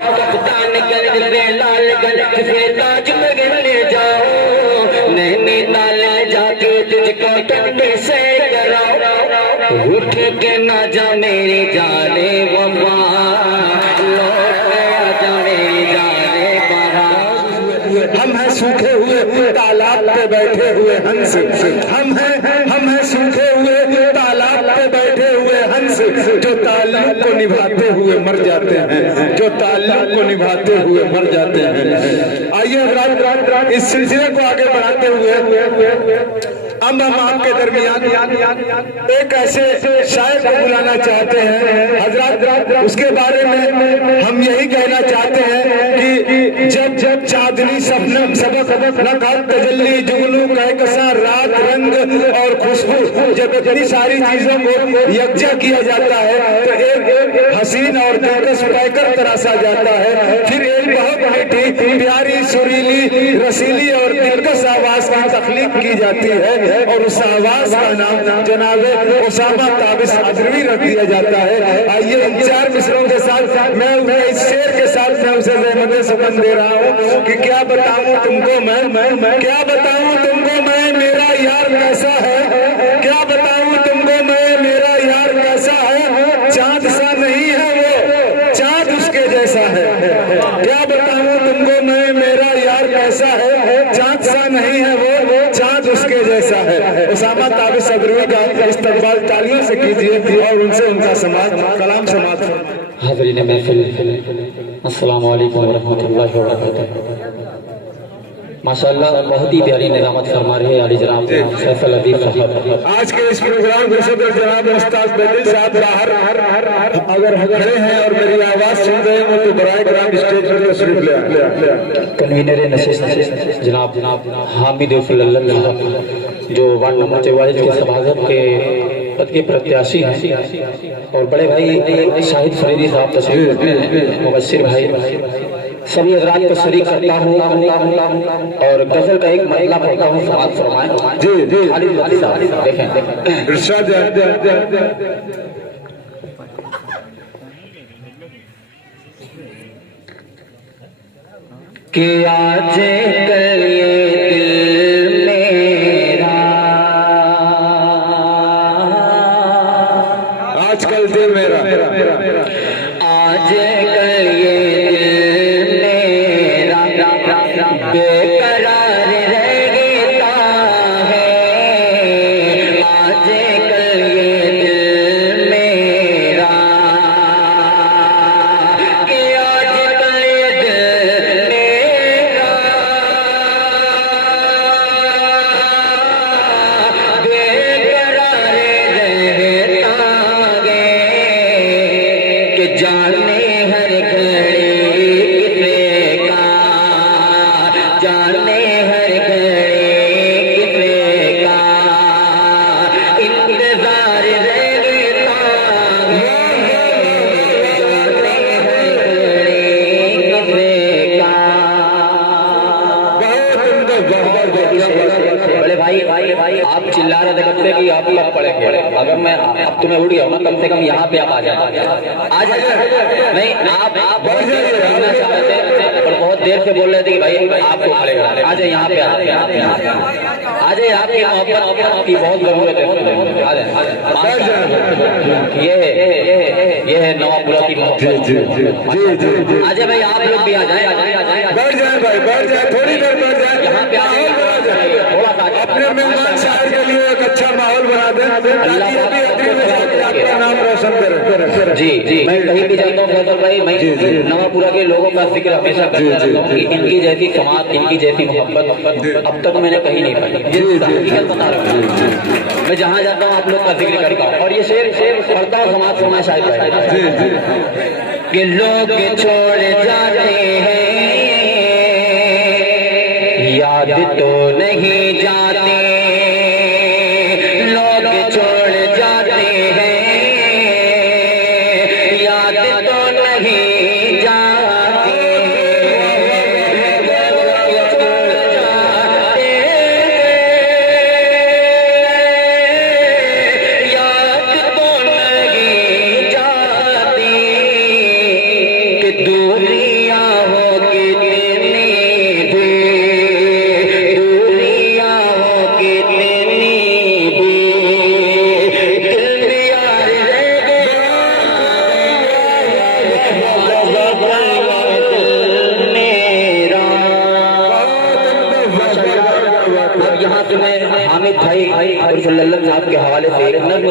कप्तान गंज पे लाल गंज से ताज महल ले जाओ, नैनीताल जाके तुझको ठंडे से कराओ, उठ के ना जा मेरी जाने वफा, लौट के आ जा मेरी जाने बहार। हम हैं सूखे हुए तालाब पे बैठे हुए हंस, हम हैं सूखे हुए तालाब पे बैठे हुए हंस, जो ताल्लुक को निभाते हुए मर जाते हैं, जो ताल्लुक को निभाते हुए मर जाते हैं। आइए इस सिलसिले को आगे बढ़ाते हुए अब हम आपके दरमियान एक ऐसे शायर को बुलाना चाहते हैं हजरत, उसके बारे में हम यही कहना चाहते हैं कि जब जब चांदनी सपनम सबक नकाब तजल्ली जुगनू कहकसा रात रंग और खुशबू, जब इतनी सारी चीजों को यकजा किया जाता है तो एक हसीन और दिलकश पैकर तराशा जाता है, फिर एक बहुत मीठी प्यारी सुरीली रसीली और दिलकश आवाज की तख्लीक की जाती है और उस आवाज का नाम जनाब उसामा ताबिस आजरवी रख दिया जाता है। आइए इन चार मिसरों के साथ मैं इस शेर के साथ मैं उसे रहमत सुमन दे रहा हूँ कि क्या बताऊँ तुमको मैं क्या बताऊँ तुमको मैं मेरा यार कैसा है, क्या बताऊँ तुमको मैं मेरा यार कैसा है, चांद सा नहीं है वो चांद उसके जैसा है, क्या बताऊँ तुमको मैं मेरा यार कैसा है, चांद सा नहीं है वो चांद उसके जैसा है। उसामा ताबिस अजरवी का इस्तकबाल तालियों से कीजिए और उनसे उनका कलाम समाप्त। हाज़रीन महफिल, अस्सलामु अलैकुम वरहमतुल्लाहि वबरकातुहू। माशाअल्लाह बहुत ही प्यारी निज़ामत फरमा रहे अली जनाब फैसल अदीब साहब। आज के इस प्रोग्राम में सदर जनाब उस्ताद बेदिल साहब बाहर अगर खड़े हैं और मेरी आवाज सुन रहे हो तो बराए कराम स्टेज पर तशरीफ ले आए। कन्वीनर नशिस्त जनाब हामिद साहब जो वार्ड नंबर 44 के सभासद के पद के प्रत्याशी हैं और बड़े भाई शाहिद फरीदी साहब तशरीफ हैं, मुबश्शिर भाई, सभी हजरात को शरीक करता हूँ और गजल का एक मसला पढ़ता हूँ, समाप्त फरमाएं। जी खालिद अली साहब देखें इरशाद कि आज कल ये दिल मेरा, आजकल दिल मेरा, आज कल ये दिल मेरा बेकरार रहता है, आज कल ये दिल मेरा, कि आज कल ये दिल मेरा बेकरार रहता है, कि जाने हर घड़ी किसे का, जाने हर घड़ी किसे का इंतजार रहता है, जाने हर घड़ी किसे का। बड़े भाई आप चिल्ला रहे थे कब से कि आप कब पढ़ेंगे, अगर मैं अब तुम्हें उड़ गया हूँ ना कम से कम यहाँ पे आप आ जाए नहीं, आप बहुत देर से बोलना चाह रहे थे और बहुत देर से बोल रहे थे कि भाई आपको पड़ेगा, आ जाए यहाँ पे आ जाए, आपकी मोहब्बत आपकी बहुत जरूरत है, आ जाए। ये है नवापुरा की मोहब्बत। आ जाए भाई आप लोग भी आ जाए, बैठ जाए भाई, बैठ जाए, थोड़ी देर बैठ जाए, यहाँ पे आ जाए, थोड़ा सा अपने मेहमान शायर के लिए एक अच्छा माहौल बना दें, ताकि अभी अगली में जाके आपका नाम रोशन करें। जी मैं कहीं भी जाता हूँ फैसल भाई, मैं नवापुरा के लोगों का जिक्र हमेशा करता रहता हूँ कि इनकी जैसी समाज, इनकी जैसी मोहब्बत अब तक मैंने कहीं नहीं पाई, हकीकत बता रहा हूँ। मैं जहाँ जाता हूँ आप लोग का जिक्र करता हूँ और ये शेर पढ़ता हूँ, समाज सुना शायद कि लोग छोड़ जाते हैं याद तो नहीं जाते, लोग छोड़ जाते हैं याद तो नहीं जाते, लोग छोड़ जाते याद तो नहीं जाती, कि दूरी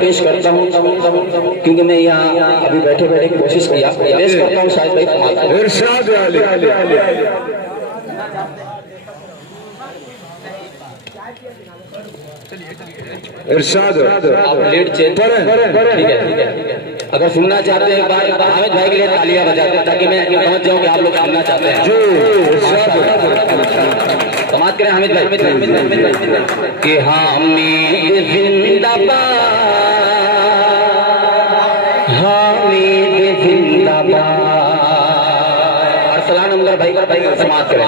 पेश करता हूँ, क्योंकि मैं यहाँ अभी बैठे बैठे कोशिश किया, पेश करता हूँ शायद भाई कमाल है। इरशाद वाले इरशाद आप लेट चेंज ठीक है। अगर सुनना चाहते हैं एक बार हामिद भाई के लिए तालियां बजाते हैं, ताकि मैं समझ जाऊं कि आप लोग सुनना चाहते हैं। समाज करें हामिद भाई कि हामिद जिंदाबाद, हामिद जिंदाबाद। अरसलान नंबर भाई समाज करें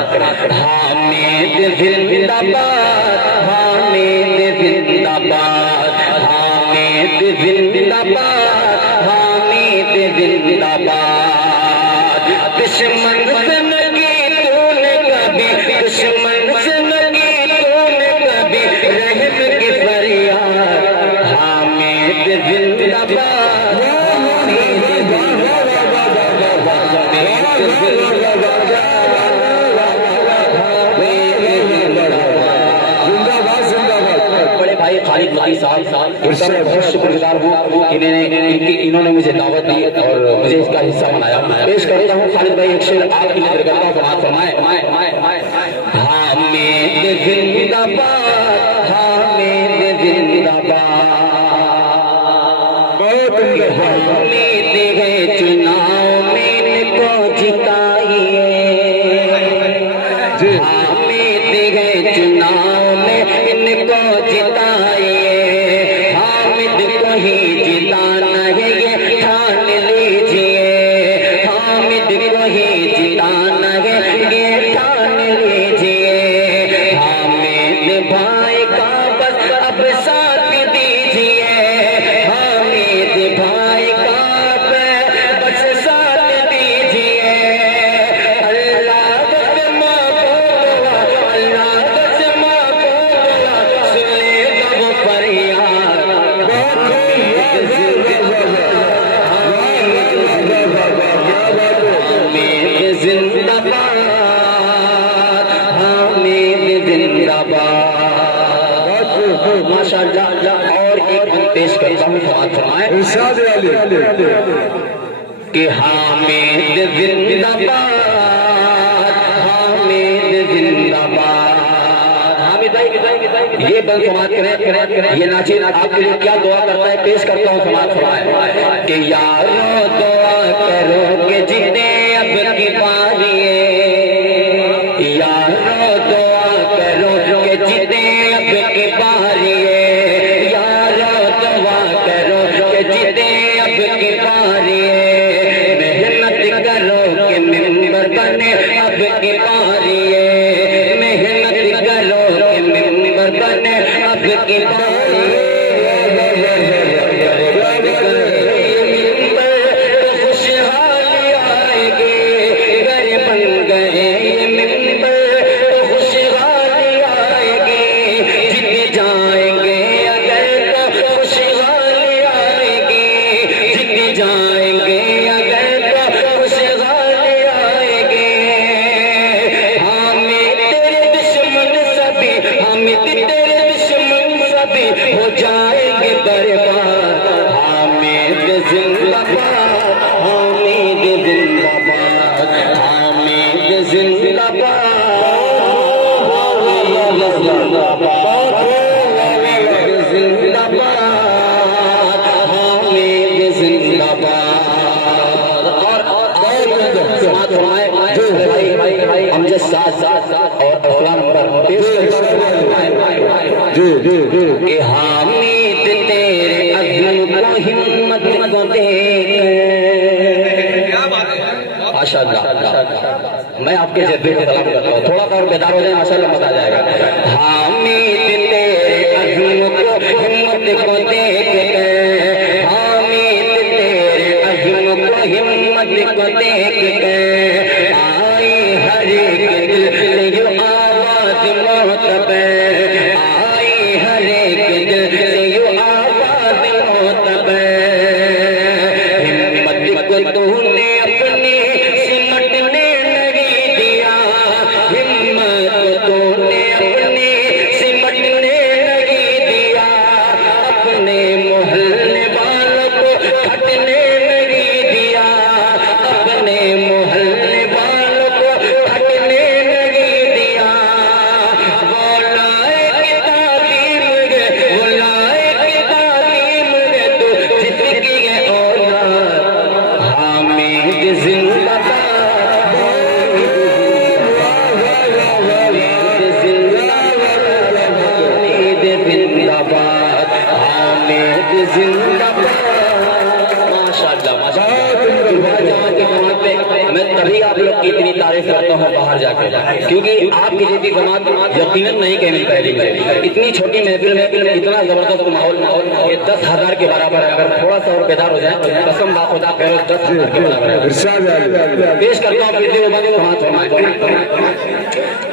हामिद जिंदाबाद, हामिद जिंदाबाद, हामिद जिंदाबाद, हामिद जिंदाबाद। दुश्मन से लगी तूने कभी, दुश्मन से लगी तूने कभी, रहम की फरियाद, हामिद जिंदाबाद, खालिद भाई साहब बहुत शुक्रगुजार हूँ, इन्होंने मुझे दावत दी और मुझे इसका हिस्सा बनाया। पेश करता हूँ खालिद भाई एक शेर आपकी नजर करता हूँ, समाज फरमाए हामिद जिंदाबाद, हामिद जिंदाबाद। हामिद गए चुनाव में इनको जिताइए, हामिद गए चुनाव में इनको जिताइए, हामिद को ही जिताना है ये ठान लीजिए, हामिद को ही जिताना है ये ठान लीजिए। हामिद भाई का बस अब साथ दीजिए, हामिद भाई का बस साथ दीजिए। अल्लाह बस माँ को दुआ, अल्लाह बस माँ को दुआ, सुनेगा वो फरियाद। हामिद जिंदाबाद, हामिद जिंदाबाद। माशाअल्लाह। और एक दिन पेश करता हूँ, समाज फरमाए इरशाद वाले कि हामिद जिंदाबाद, हामिद जिंदाबाद। हामिद भाई ये बल समाज करें, ये नाचिन आपके लिए क्या दुआ करता है, पेश करता हूँ समाज फरमाए कि यारो दुआ करो कि जीते अब की बारी है, यारो दुआ करो कि जीते अब की बारी है, यारो दुआ करो कि जीते अब की बारी है। मेहनत करो कि मेंबर बने अब की बारी है, मेहनत करो कि मेंबर बने अब की बारी है। खुशहाली आएगी, घर बन गए ये मिंबर, खुशहाली आएगी, जीत जाएंगे अगर तो खुशहाली आएगी, जीत जाएंगे अगर तो खुशहाली आएगी। हामिद तेरे दुश्मन सभी, हामिद तेरे दुश्मन सभी हो जाएंगे बर्बाद। हामिद जिंदाबाद, हामिद जिंदाबाद, हामिद जिंदाबाद, हामिद जिंदाबाद, हामिद जिंदाबाद। और अमजद साथ और अगला नंबर पेश कि हामिद तेरे अज़्म को हिम्मत को देकर, माशाअल्लाह मैं आपके जज्बे को सलाम करता हूँ, थोड़ा और बेदार हो जाए माशाअल्लाह मजा आ जाएगा। हामिद तेरे अज़्म को हिम्मत को देखकर, हामिद तेरे अज़्म को हिम्मत को देखकर, आई हर एक दिल से ये आवाज़ मोहतबर, आई हर एक दिल से ये आवाज़ मोहतबर। हिम्मत को तूने अपनी सिमटने नहीं दिया, हिम्मत को तूने अपनी सिमटने नहीं दिया, अपने इतनी तारीफ करता हूँ बाहर जाकर, क्योंकि आपकी जैसी जमात यकीनन नहीं कहीं मिल पाएगी। इतनी छोटी महफिल में इतना जबरदस्त माहौल, ये 10,000 के बराबर है। अगर थोड़ा सा और बेदार हो जाए, कसम बाखुदा कह 10,000 के बराबर है। पेश करता हूँ फिर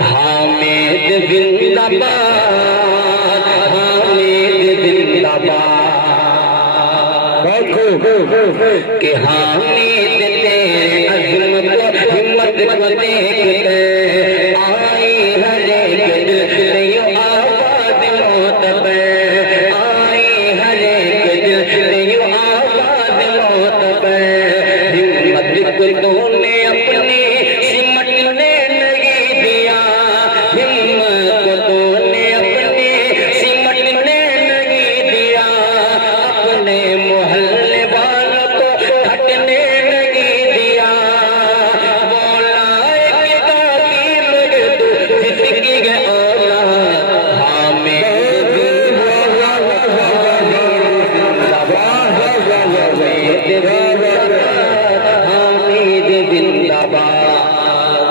हामिद जिंदाबाद, हामिद जिंदाबाद के हामिद तेरे अज़्म को हिम्मत को देखते आई हर एक दिल से ये आवाज़ मोतबर, आई हर एक दिल से ये आवाज़ मोतबर। हिम्मत को तूने अपनी सिमटने नहीं दिया, हिम्मत को तूने अपनी सिमटने नहीं दिया, अपने मोहल्ले वालों को हटने नहीं दिया। बोला एक ताकीद तू जिंदगी के औलाद, हामिद जिंदाबाद।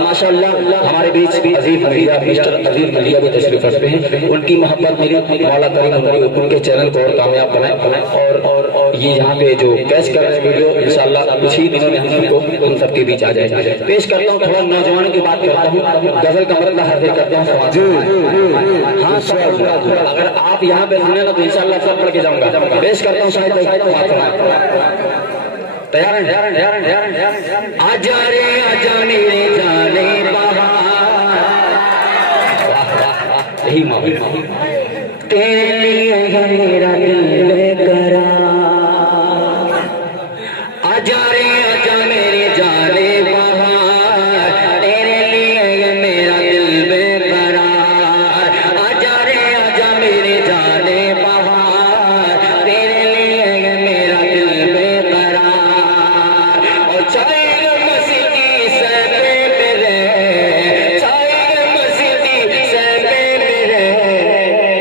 माशाअल्लाह हमारे बीच अजीज मीडिया, मिस्टर अजीज मीडिया भी तशरीफ रखते हैं। उनकी मोहब्बत मेरी मौला करीम उनके चैनल को और कामयाब बनाए, और ये यहाँ पे जो पेश कर रहे हैं वीडियो, इंशाअल्लाह कुछ ही दिनों में हम सबको उन सबके बीच आ जाए। पेश करता हूँ, थोड़ा नौजवान की बात करता हूँ, गजल का मतलब हाजिर करता हूँ। हाँ अगर आप यहाँ पे सुने ना तो इंशाअल्लाह सब पढ़ के जाऊंगा। पेश करता हूँ शायद तैयार हैं? आजा रे आजा मेरे जाने बहार, यही माहौल तेरे लिए है मेरा दिल बेकरार। आजा रे आजा मेरे जाने बहार, तेरे लिए है मेरा दिल बेकरार। आजा रे आजा मेरे जाने बहार, तेरे लिए है मेरा दिल बेकरार। और चाहे मसीदी सहबे मेरे, चाहे मसीदी सहबे मेरे,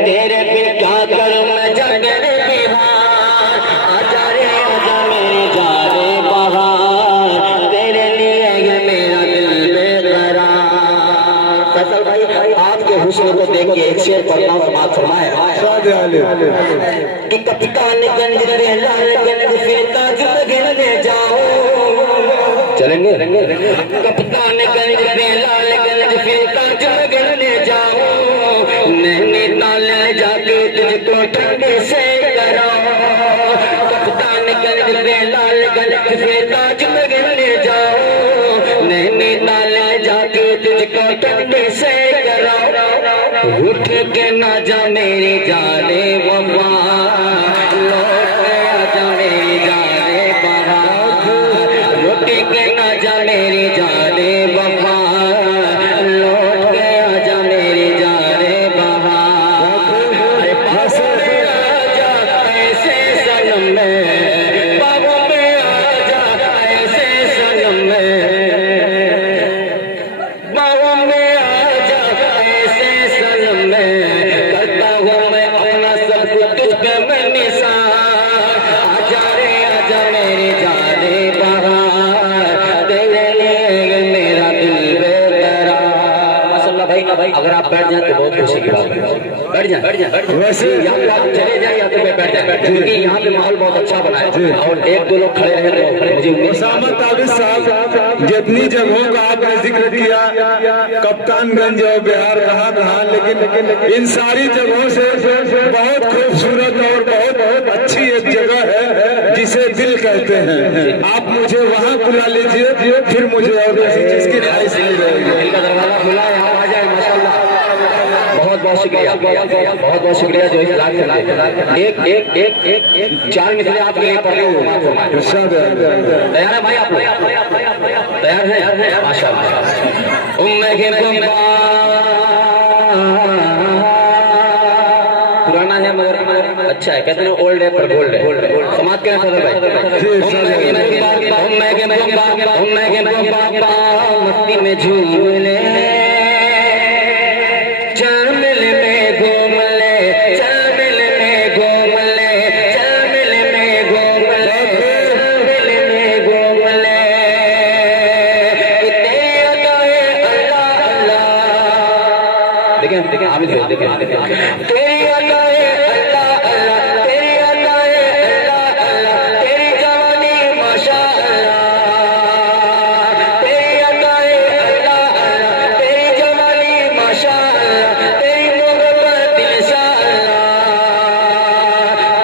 तेरे बिन क्या करूं मैं जागर बिहार। आजा रे आजा मेरे जाने बहार, तेरे लिए है मेरा दिल बेकरार। फैसल भाई आपके हुस्न को देख के एक शेर पढ़ना समाज फरमाया कि कप्तानगंज रे लालगंज फिर ताजमहल गिनने जाओ। चलेंगे कप्तानगंज रे लालगंज फिर ताजमहल गिनने जाओ। नैनीताल जाके तुझको ठंडे से कराओ। कप्तानगंज रे लालगंज फिर ताजमहल गिनने जाओ। नैनीताल जाके तुझको ठंडे से कराओ। उठ के ना जा मेरी जाने वफा, लौट के आजा मेरी जाने बहार। उठ के ना जा मेरी जाने वफा, लौट के आजा मेरी जाने बहार। अरे बाबू में आजा ऐसे सनम में, बाबू में आजा ऐसे सनम में, बाबू में आजा ऐसे सनम में। करता हूँ मैं अपना सब कुछ तुझ पे मैं निसार। आजा रे आजा मेरी जाने बहार, तेरे लिए मेरा दिल बेकरार। माशाअल्लाह भाई अगर आप बैठ जाए तो बहुत खुशी की बात है। बैठ जाए वैसे या तो आप चले जाए या तो बैठ जाए, क्योंकि यहाँ पे माहौल बहुत अच्छा बना है। और एक दो लोग खड़े रहे तो मुझे उसामा ताबिज साहब, जितनी जगहों का आपने जिक्र किया, कप्तानगंज और बिहार कहाँ, लेकिन इन सारी जगहों से बहुत खूबसूरत और बहुत अच्छी एक जगह है जिसे दिल कहते हैं। आप मुझे वहाँ बुला लीजिए, फिर मुझे और किसी चीज की ख्वाहिश नहीं रहेगी। दिल का दरवाजा खुला है, आप आ जाए। माशाअल्लाह बहुत शुक्रिया, बहुत शुक्रिया जो इस लाख एक चार मिसले आपके लिए पढ़ रहे हो। तैयार है भाई? आप लोग तैयार हैं? माशाअल्लाह। पुराना है मगर अच्छा है, कहते हैं ओल्ड है पर गोल्ड है। समाज के सदर भाई मस्ती में झूम ले, चल मिल में घूम ले, चल मिल में घूम ले, चल मिल में घूम ले, चल मिल में घूम ले। तेरी अदा देखें हामिद भाई देखें तेरी अदाए अल्लाह अल्लाह तेरी अदाए अल्लाह अल्लाह तेरी जवानी माशाअल्लाह तेरी अदाए अल्लाह अल्लाह तेरी जवानी माशाअल्लाह तेरी मोहब्बत इंशाअल्लाह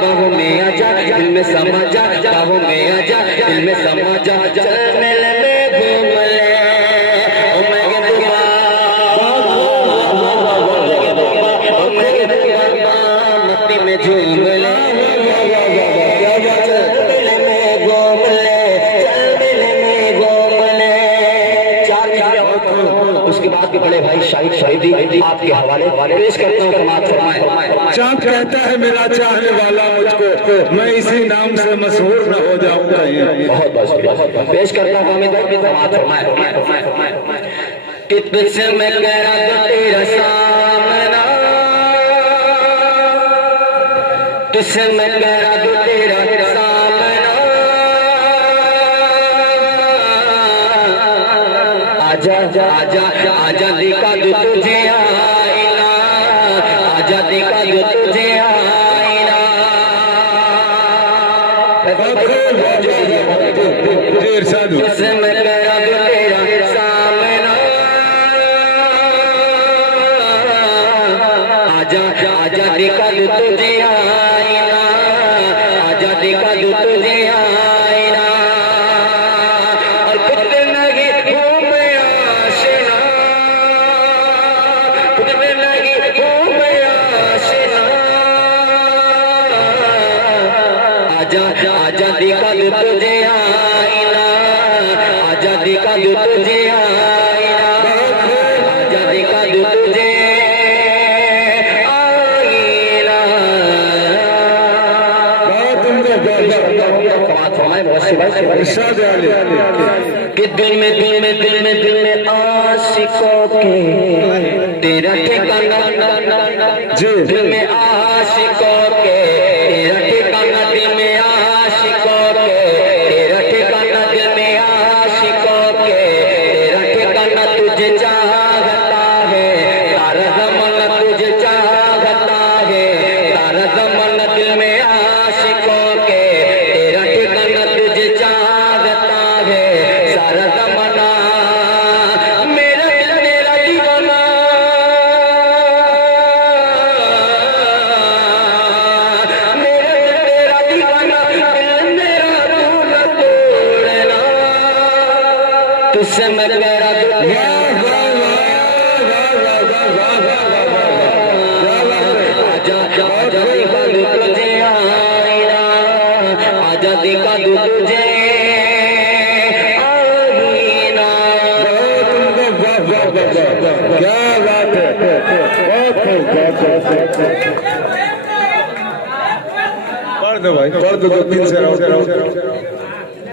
बाहों में आजा दिल में समा जा बाहों में आजा दिल में समा जा चल मिल में घूम ले उसके बाद के बड़े भाई शाहिद शहीदी आपके हवाले पेश करता हूँ समाज फरमाए चाँद कहता है मेरा चाहने वाला मुझको मैं इसी नाम से मशहूर न हो जाऊंगा बहुत बहुत पेश करता हूँ समाज फरमाए तुझसे मैं कह रहा था तेरा सामना तुझसे मैं कह रहा था तेरा सामना आजा आजा आजा दिखा दो तुझे आईना आजा दिखा दो तुझे आईना तुझसे मैं कह रहा था तेरा सामना आजा आजा दिखा दो तुझे आईना आजा दिखा दो तुझे आईना और खुद लगी घूम आशिना खुद में लगी घूम आशिना आजा आजा दिखा दो तुझे आईना आजा दिखा दो तुझे आईना आजा दिखा दो तुझे कि दिल में आशिकों के तेरा ठिकाना दिल में आशिकों के तेरा ठिकाना दिल में आशिकों के तेरा ठिकाना दिल में आशिकों के तेरा ठिकाना तुझे चाहता है तारा ज़माना तुझे चाहता है तारा ज़माना दिल में आशिकों के तेरा ठिकाना तुझे चाहता है सारा ज़माना मेरा दिल मेरा दीवाना मेरा दिल मेरा दीवाना दिल मेरा तू न तोड़ना तुझसे मैं मेरा आजादी का दो तुझे आईना आजादी का दो तुझे आईना क्या बात है पढ़ दो भाई पढ़ दो 2-3 से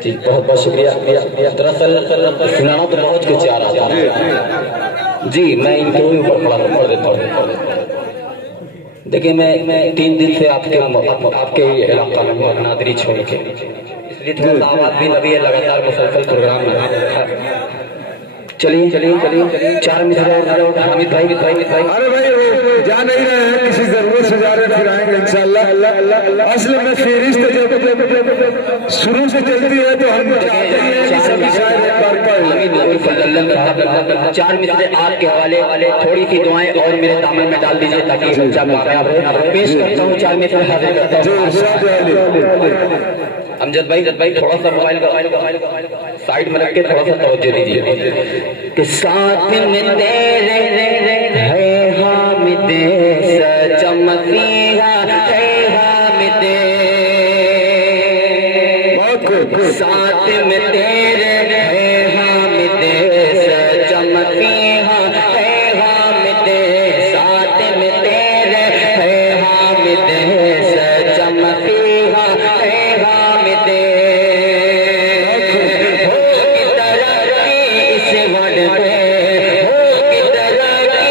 जी बहुत बहुत शुक्रिया दरअसल सुनाना तो बहुत कुछ आ रहा था जी मैं इनके ऊपर पढ़ देता हूँ देखिए मैं 3 दिन से आपके इलाका में नादरी छोड़ के इसलिए थोड़ा आवाज भी नबी है लगातार मुसलसल प्रोग्राम में चलिए 4 मिनट और हामिद भाई अरे भाई वो जा नहीं रहे हैं किसी जरूरत से जा रहे हैं फिर आएंगे इंशाल्लाह असल में फेरिस्त जब शुरू से चलती है तो हम चाहते हैं कि सभी शायर एक बार पढ़ लें। 4 मिनट आपके हवाले थोड़ी सी दुआएं और मेरे दामन में डाल दीजिए ताकि बच्चा कामयाब हो पेश करता हूँ 4 मिनट हाजिर करता हूँ अमजद भाई थोड़ा सा मोबाइल का साइड में रख के थोड़ा सा तवज्जो दीजिए कि साथ में तेरे है हामिद सच्चा मसीहा है हामिद साथ में तेरे है हामिद सच्चा मसीहा है हामिद साथ में तेरे है हामिद सच्चा मसीहा है हामिद हो की तरह की इस वर्ड में हो की तरह की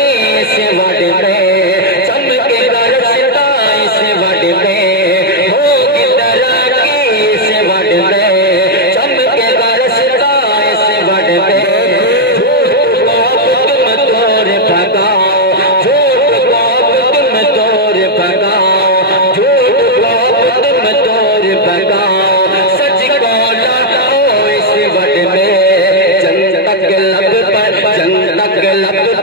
के लफ्ज़